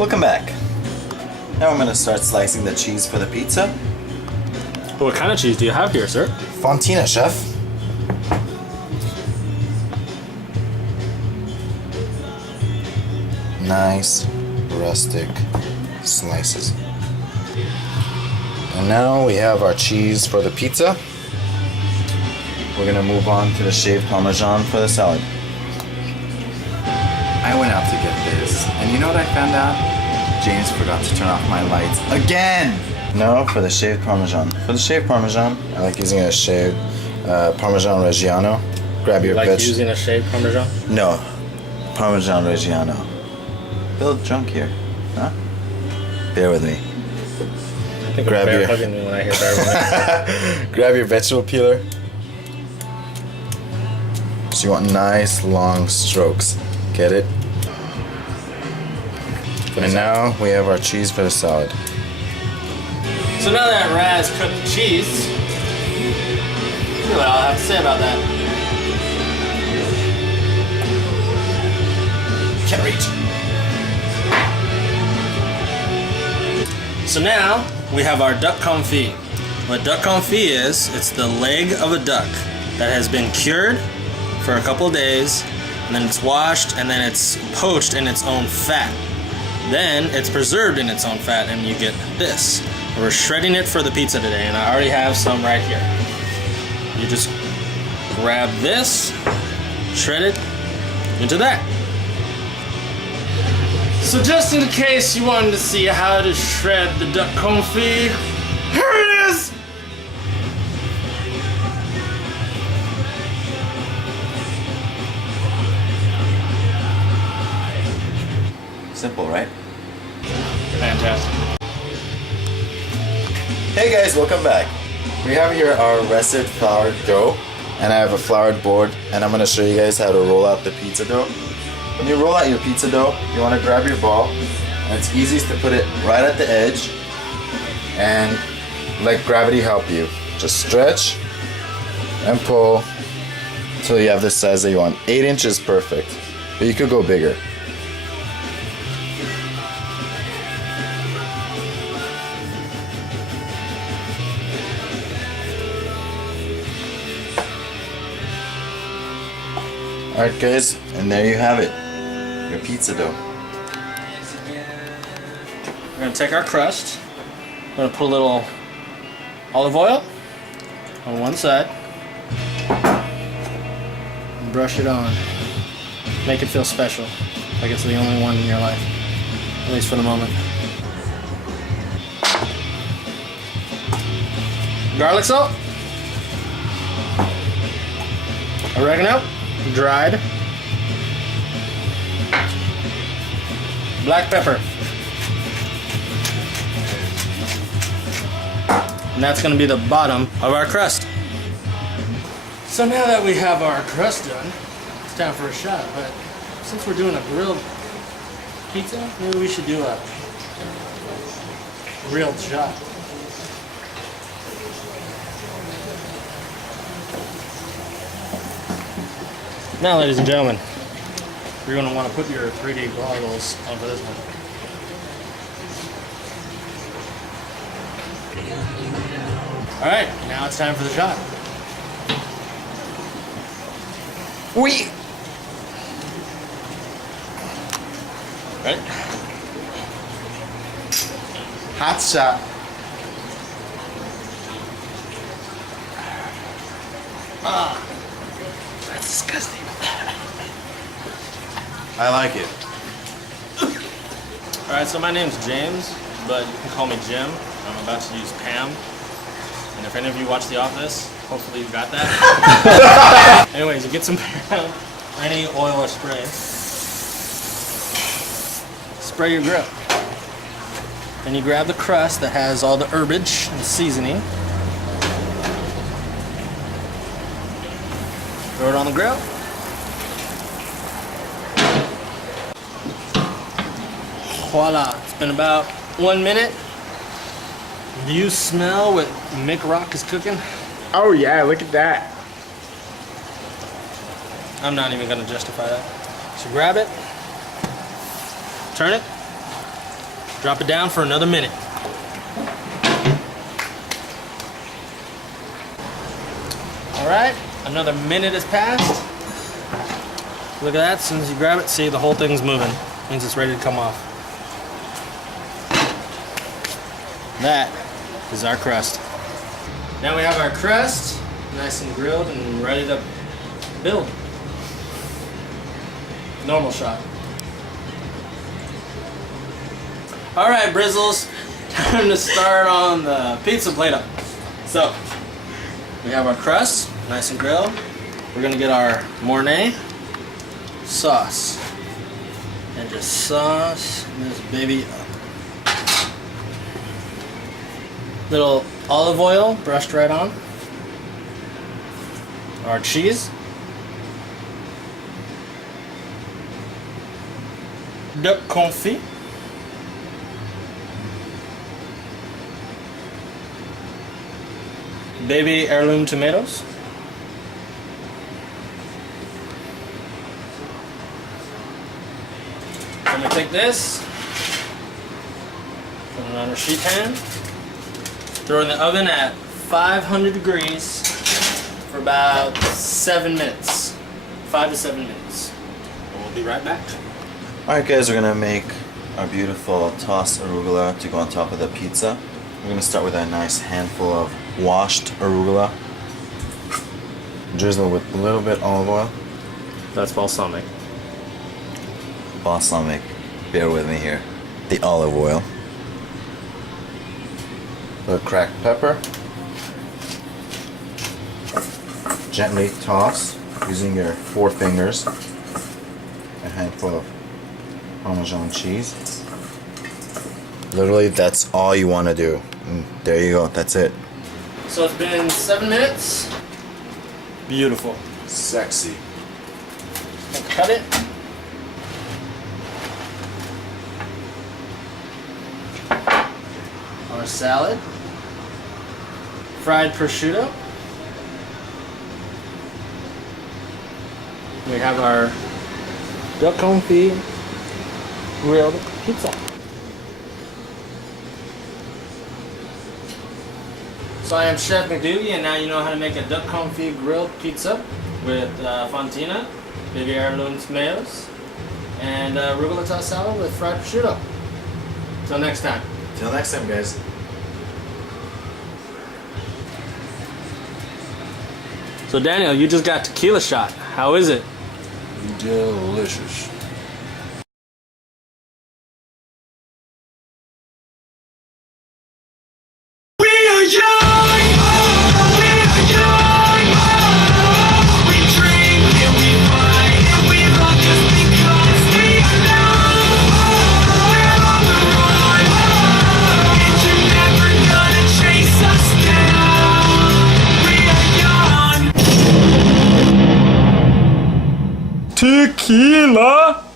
Welcome back. Now I'm gonna start slicing the cheese for the pizza. What kind of cheese do you have here, sir? Fontina, chef. Nice rustic slices. And now we have our cheese for the pizza. We're gonna move on to the shaved Parmesan for the salad. I went out to get this, and you know what I found out? James forgot to turn off my lights again! No, for the shaved Parmesan. For the shaved Parmesan, I like using a shaved Parmesan Reggiano. Grab your Like using a shaved Parmesan? No, Parmesan Reggiano. Feel drunk here, huh? Bear with me. I think grab your hugging me when I hear bear. Grab your vegetable peeler. So you want nice long strokes. Get it? And now we have our cheese for the salad. So now that Raz cooked the cheese, here's what I'll have to say about that. Can't reach. So now we have our duck confit. What duck confit is, it's the leg of a duck that has been cured for a couple of days, and then it's washed, and then it's poached in its own fat. Then it's preserved in its own fat, and you get this. We're shredding it for the pizza today, and I already have some right here. You just grab this, shred it into that. So just in case you wanted to see how to shred the duck confit, here it is! Simple, right? Fantastic. Hey guys, welcome back. We have here our rested floured dough, and I have a floured board, and I'm going to show you guys how to roll out the pizza dough. When you roll out your pizza dough, you want to grab your ball, and it's easiest to put it right at the edge, and let gravity help you. Just stretch and pull until you have the size that you want. 8 inches is perfect, but you could go bigger. Alright guys, and there you have it, your pizza dough. We're going to take our crust, we're going to put a little olive oil on one side, and brush it on. Make it feel special, like it's the only one in your life, at least for the moment. Garlic salt, oregano, dried, black pepper, and that's going to be the bottom of our crust. So now that we have our crust done, it's time for a shot. But since we're doing a grilled pizza, maybe we should do a grilled shot. Now, ladies and gentlemen, you're going to want to put your 3D goggles on for this one. Alright, now it's time for the shot. Oui. Ready? Hot shot. Ah, that's disgusting. I like it. Alright, so my name's James, but you can call me Jim. I'm about to use Pam. And if any of you watch The Office, hopefully you got that. Anyways, you get some Pam, or any oil or spray. Spray your grill. Then you grab the crust that has all the herbage and seasoning. Throw it on the grill. Voila, it's been about 1 minute. Do you smell what Mick Rock is cooking? Oh yeah, look at that. I'm not even gonna justify that. So grab it, turn it, Drop it down for another minute. Alright, another minute has passed. Look at that, as soon as you grab it, see the whole thing's moving. Means it's ready to come off. That is our crust. Now we have our crust, nice and grilled and ready to build. Normal shot. Alright, Brizzles, time to start on the pizza plate up. So, we have our crust, nice and grilled. We're gonna get our Mornay sauce and just sauce this baby up. Little olive oil brushed right on. Our cheese. Duck confit. Baby heirloom tomatoes. I'm gonna take this, put it on our sheet pan, throw it in the oven at 500 degrees for about 7 minutes. 5 to 7 minutes. And we'll be right back. Alright guys, we're gonna make our beautiful tossed arugula to go on top of the pizza. We're gonna start with a nice handful of washed arugula. Drizzle with a little bit olive oil. That's balsamic. Balsamic, bear with me here. The olive oil. A little cracked pepper. Gently toss using your 4 fingers. A handful of Parmesan cheese. Literally, that's all you want to do. And there you go, that's it. So it's been 7 minutes. Beautiful. Sexy. Let's cut it. Our salad. Fried prosciutto. We have our duck confit grilled pizza. So I am Chef McDoogie, and now you know how to make a duck confit grilled pizza with Fontina, baby heirloom tomatoes, and arugula tossed salad with fried prosciutto. Till next time. Till next time, guys. So Daniel, you just got tequila shot. How is it? Delicious. We are young! We are young! We dream and we fight and we love just because we are young! We're on the run! And you're never gonna chase us down! We are young! Tequila!